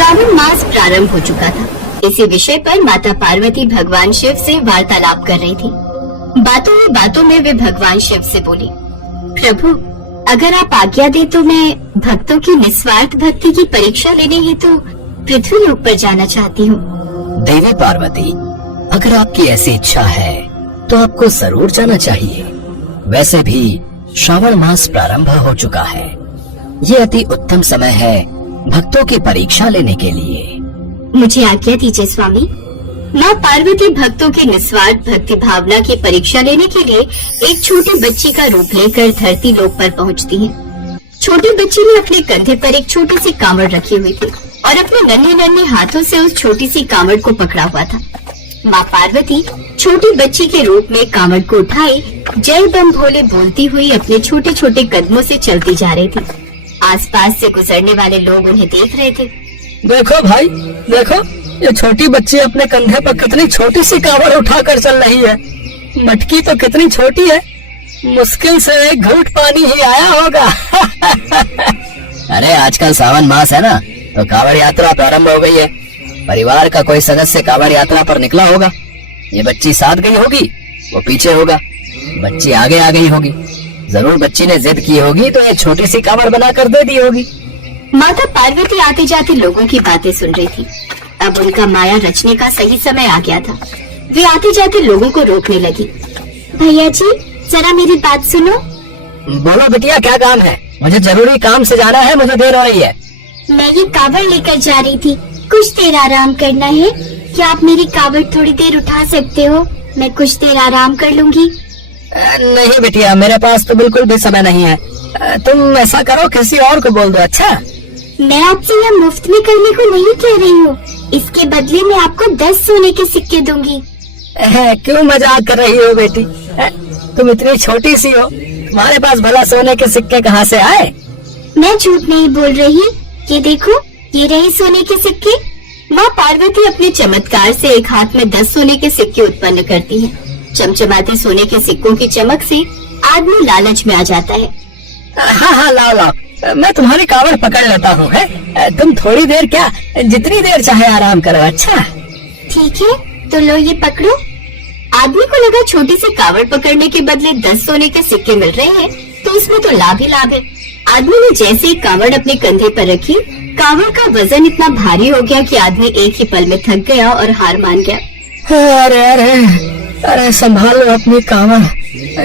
श्रावण मास प्रारंभ हो चुका था। इसी विषय पर माता पार्वती भगवान शिव से वार्तालाप कर रही थी। बातों में वे भगवान शिव से बोली, प्रभु अगर आप आज्ञा दे तो मैं भक्तों की निस्वार्थ भक्ति की परीक्षा लेने हेतु पृथ्वी लोक पर जाना चाहती हूँ। देवी पार्वती, अगर आपकी ऐसी इच्छा है तो आपको जरूर जाना चाहिए। वैसे भी श्रावण मास प्रारंभ हो चुका है। ये अति उत्तम समय है भक्तों की परीक्षा लेने के लिए। मुझे आज्ञा दीजिए स्वामी। माँ पार्वती भक्तों की निस्वार्थ भक्ति भावना की परीक्षा लेने के लिए एक छोटी बच्ची का रूप लेकर धरती लोक पर पहुँचती है। छोटी बच्ची ने अपने कंधे पर एक छोटी सी कांवड़ रखी हुई थी और अपने नन्हे नन्हे हाथों से उस छोटी सी कांवड़ को पकड़ा हुआ था। माँ पार्वती छोटी बच्ची के रूप में कांवड़ को उठाए जय बम भोले बोलती हुई अपने छोटे छोटे कदमों से चलती जा रही थी। आसपास से गुजरने वाले लोग उन्हें देख रहे थे। देखो भाई, देखो ये छोटी बच्ची अपने कंधे पर कितनी छोटी सी कांवड़ उठाकर चल रही है। मटकी तो कितनी छोटी है, मुश्किल से एक घूंट पानी ही आया होगा। अरे आजकल सावन मास है ना, तो कांवड़ यात्रा प्रारंभ हो गई है। परिवार का कोई सदस्य कांवड़ यात्रा पर निकला होगा। ये बच्ची साथ गई होगी, वो पीछे होगा, बच्ची आगे आ गई होगी। जरूर बच्ची ने जिद की होगी तो ये छोटी सी कांवड़ बनाकर दे दी होगी। माता पार्वती आते जाते लोगों की बातें सुन रही थी। अब उनका माया रचने का सही समय आ गया था। वे आते जाते लोगों को रोकने लगी। भैया जी जरा मेरी बात सुनो। बोलो बिटिया, क्या काम है? मुझे जरूरी काम से जाना है, मुझे देर हो रही है। मैं ये कावड़ लेकर जा रही थी, कुछ देर आराम करना है। क्या आप मेरी कावड़ थोड़ी देर उठा सकते हो? मैं कुछ देर आराम कर लूंगी। नहीं बिटिया, मेरे पास तो बिल्कुल भी समय नहीं है। तुम ऐसा करो, किसी और को बोल दो। अच्छा, मैं आपसे यह मुफ्त में करने को नहीं कह रही हूँ। इसके बदले में आपको 10 सोने के सिक्के दूंगी। क्यों मजाक कर रही हो बेटी? तुम इतनी छोटी सी हो, तुम्हारे पास भला सोने के सिक्के कहाँ से आए? मैं झूठ नहीं बोल रही। ये देखो, ये रहे सोने के सिक्के। माँ पार्वती अपने चमत्कार से एक हाथ में 10 सोने के सिक्के उत्पन्न करती है। चमचमाते सोने के सिक्कों की चमक से आदमी लालच में आ जाता है। हाँ, लाओ, मैं तुम्हारी कावड़ पकड़ लेता हूँ। तुम थोड़ी देर क्या, जितनी देर चाहे आराम करो। अच्छा ठीक है, तो लो ये पकड़ो। आदमी को लगा छोटी सी कावड़ पकड़ने के बदले 10 सोने के सिक्के मिल रहे हैं, तो उसमें तो लाभ ही लाभ है। आदमी ने जैसे ही कावड़ अपने कंधे पर रखी, कावड़ का वजन इतना भारी हो गया कि आदमी एक ही पल में थक गया और हार मान गया। अरे संभालो अपनी कावड़,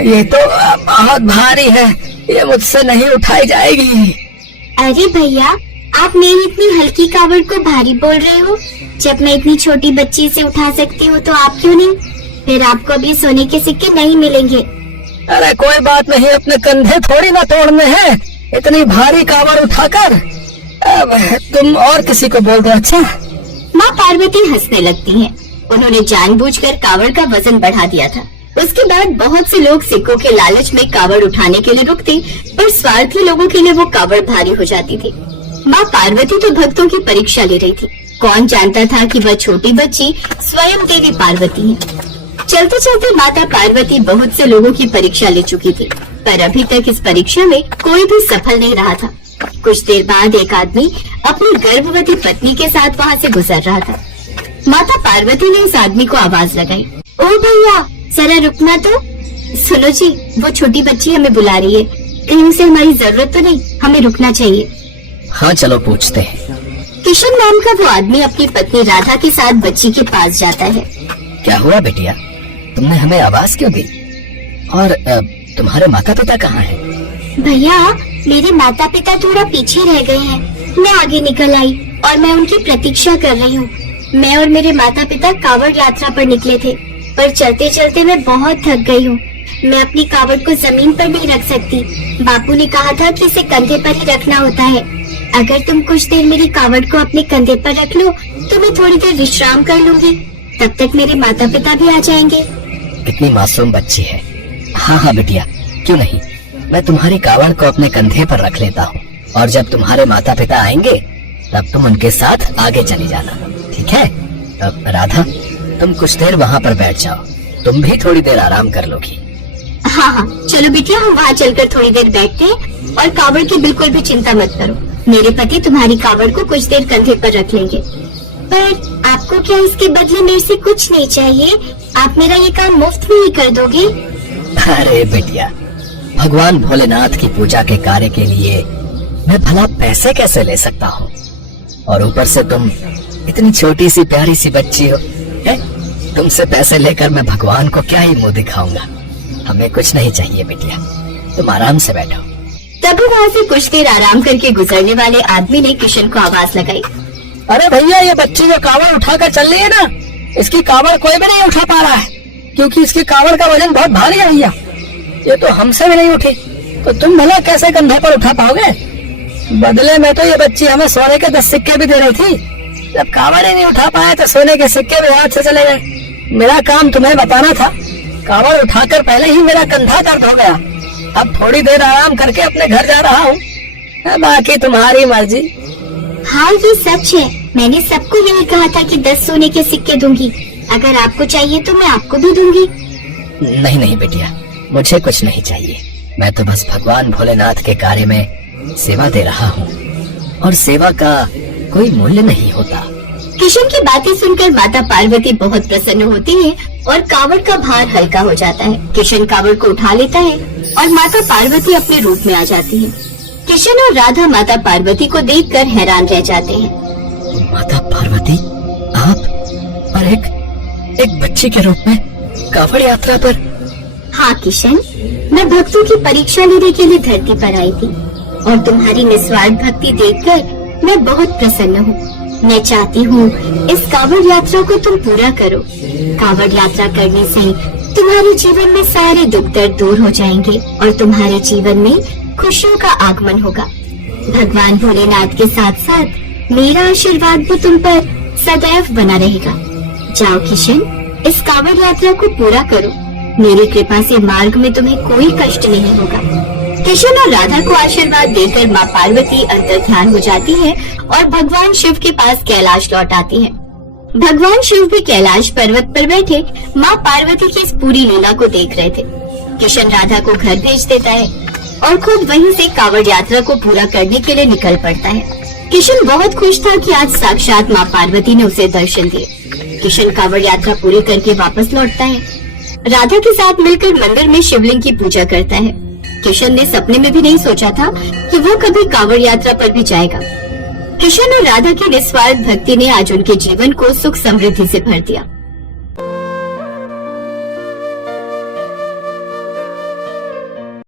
ये तो बहुत भारी है, ये मुझसे नहीं उठाई जाएगी। अरे भैया, आप मेरी इतनी हल्की कावड़ को भारी बोल रहे हो? जब मैं इतनी छोटी बच्ची से उठा सकती हूँ तो आप क्यों नहीं? फिर आपको अभी सोने के सिक्के नहीं मिलेंगे। अरे कोई बात नहीं, अपने कंधे थोड़ी ना तोड़ने हैं इतनी भारी कावड़ उठाकर। अब तुम और किसी को बोल दो। अच्छा। माँ पार्वती हंसने लगती हैं। उन्होंने जानबूझकर कावड़ का वजन बढ़ा दिया था। उसके बाद बहुत से लोग सिक्कों के लालच में कावड़ उठाने के लिए रुकते, पर स्वार्थी लोगों के लिए वो कावड़ भारी हो जाती थी। माँ पार्वती तो भक्तों की परीक्षा ले रही थी। कौन जानता था कि वह छोटी बच्ची स्वयं देवी पार्वती है। चलते चलते माता पार्वती बहुत से लोगों की परीक्षा ले चुकी थी, पर अभी तक इस परीक्षा में कोई भी सफल नहीं रहा था। कुछ देर बाद एक आदमी अपनी गर्भवती पत्नी के साथ वहाँ से गुजर रहा था। माता पार्वती ने इस आदमी को आवाज लगाई, ओ भैया जरा रुकना तो। सुनो जी, वो छोटी बच्ची हमें बुला रही है, कहीं उसे हमारी जरूरत तो नहीं? हमें रुकना चाहिए। हाँ चलो पूछते हैं। किशन नाम का वो आदमी अपनी पत्नी राधा के साथ बच्ची के पास जाता है। क्या हुआ बेटिया, तुमने हमें आवाज क्यों दी? और तुम्हारे माता पिता कहाँ हैं? भैया, मेरे माता पिता थोड़ा पीछे रह गए हैं। मैं आगे निकल आई और मैं उनकी प्रतीक्षा कर रही हूँ। मैं और मेरे माता पिता कावड़ यात्रा पर निकले थे, पर चलते चलते मैं बहुत थक गई हूँ। मैं अपनी कावड़ को जमीन पर नहीं रख सकती। बापू ने कहा था कि इसे कंधे पर ही रखना होता है। अगर तुम कुछ देर मेरी कावड़ को अपने कंधे पर रख लो तो मैं थोड़ी देर विश्राम कर लूंगी। तब तक मेरे माता पिता भी आ जाएंगे। कितनी मासूम बच्ची है। हाँ बिटिया, क्यों नहीं, मैं तुम्हारी कावड़ को अपने कंधे पर रख लेता हूँ, और जब तुम्हारे माता पिता आएंगे तब तुम उनके साथ आगे चली जाना, ठीक है? अब राधा, तुम कुछ देर वहाँ पर बैठ जाओ, तुम भी थोड़ी देर आराम कर लोगी। हाँ हाँ, चलो बिटिया, हम वहाँ चलकर थोड़ी देर बैठते हैं और कावड़ की बिल्कुल भी चिंता मत करो। मेरे पति तुम्हारी कावड़ को कुछ देर कंधे पर रख लेंगे। पर आपको क्या इसके बदले मेरे से कुछ नहीं चाहिए? आप मेरा ये काम मुफ्त में ही कर दोगे? अरे बिटिया, भगवान भोलेनाथ की पूजा के कार्य के लिए मैं भला पैसे कैसे ले सकता हूँ? और ऊपर से तुम इतनी छोटी सी प्यारी सी बच्ची हो, है? तुमसे पैसे लेकर मैं भगवान को क्या ही मुंह दिखाऊंगा? हमें कुछ नहीं चाहिए बिटिया, तुम आराम से बैठो। तभी वहाँ से कुछ देर आराम करके गुजरने वाले आदमी ने किशन को आवाज लगाई। अरे भैया, ये बच्ची जो कावड़ उठा कर चल रही है ना, इसकी कावड़ कोई भी नहीं उठा पा रहा है, क्योंकि इसकी कावड़ का वजन बहुत भारी है भैया। ये तो हमसे भी नहीं उठी, तो तुम भला कैसे कंधे पर उठा पाओगे? बदले में तो ये बच्ची हमें सोने के 10 सिक्के भी दे रही थी। जब कावड़ ही नहीं उठा पाए तो सोने के सिक्के भी हाथ से चले गए। मेरा काम तुम्हें बताना था, कावड़ उठाकर पहले ही मेरा कंधा दर्द हो गया। अब थोड़ी देर आराम करके अपने घर जा रहा हूँ, बाकी तुम्हारी मर्जी। हाँ, ये सच है। मैंने सबको यही कहा था कि 10 सोने के सिक्के दूंगी। अगर आपको चाहिए तो मैं आपको भी दूंगी। नहीं नहीं बिटिया, मुझे कुछ नहीं चाहिए। मैं तो बस भगवान भोलेनाथ के कार्य में सेवा दे रहा हूँ, और सेवा का कोई मूल्य नहीं होता। किशन की बातें सुनकर माता पार्वती बहुत प्रसन्न होती है और कावड़ का भार हल्का हो जाता है। किशन कावड़ को उठा लेता है और माता पार्वती अपने रूप में आ जाती है। किशन और राधा माता पार्वती को देखकर हैरान रह जाते हैं। माता पार्वती, आप और एक बच्ची के रूप में कावड़ यात्रा पर? हाँ किशन, मैं भक्तों की परीक्षा लेने के लिए धरती पर आई थी और तुम्हारी निस्वार्थ भक्ति देखकर मैं बहुत प्रसन्न हूँ। मैं चाहती हूँ इस कावड़ यात्रा को तुम पूरा करो। कावड़ यात्रा करने से तुम्हारे जीवन में सारे दुख दर्द दूर हो जाएंगे और तुम्हारे जीवन में खुशियों का आगमन होगा। भगवान भोलेनाथ के साथ साथ मेरा आशीर्वाद भी तुम पर सदैव बना रहेगा। जाओ किशन, इस कावड़ यात्रा को पूरा करो। मेरी कृपा से मार्ग में तुम्हें कोई कष्ट नहीं होगा। किशन और राधा को आशीर्वाद देकर माँ पार्वती अंतर्ध्यान हो जाती है और भगवान शिव के पास कैलाश लौट आती है। भगवान शिव भी कैलाश पर्वत पर बैठे माँ पार्वती की इस पूरी लीला को देख रहे थे। किशन राधा को घर भेज देता है और खुद वहीं से कावड़ यात्रा को पूरा करने के लिए निकल पड़ता है। किशन बहुत खुश था कि आज साक्षात माँ पार्वती ने उसे दर्शन दिए। किशन कावड़ यात्रा पूरी करके वापस लौटता है। राधा के साथ मिलकर मंदिर में शिवलिंग की पूजा करता है। किशन ने सपने में भी नहीं सोचा था कि वो कभी कावड़ यात्रा पर भी जाएगा। किशन और राधा की निस्वार्थ भक्ति ने आज उनके जीवन को सुख समृद्धि से भर दिया।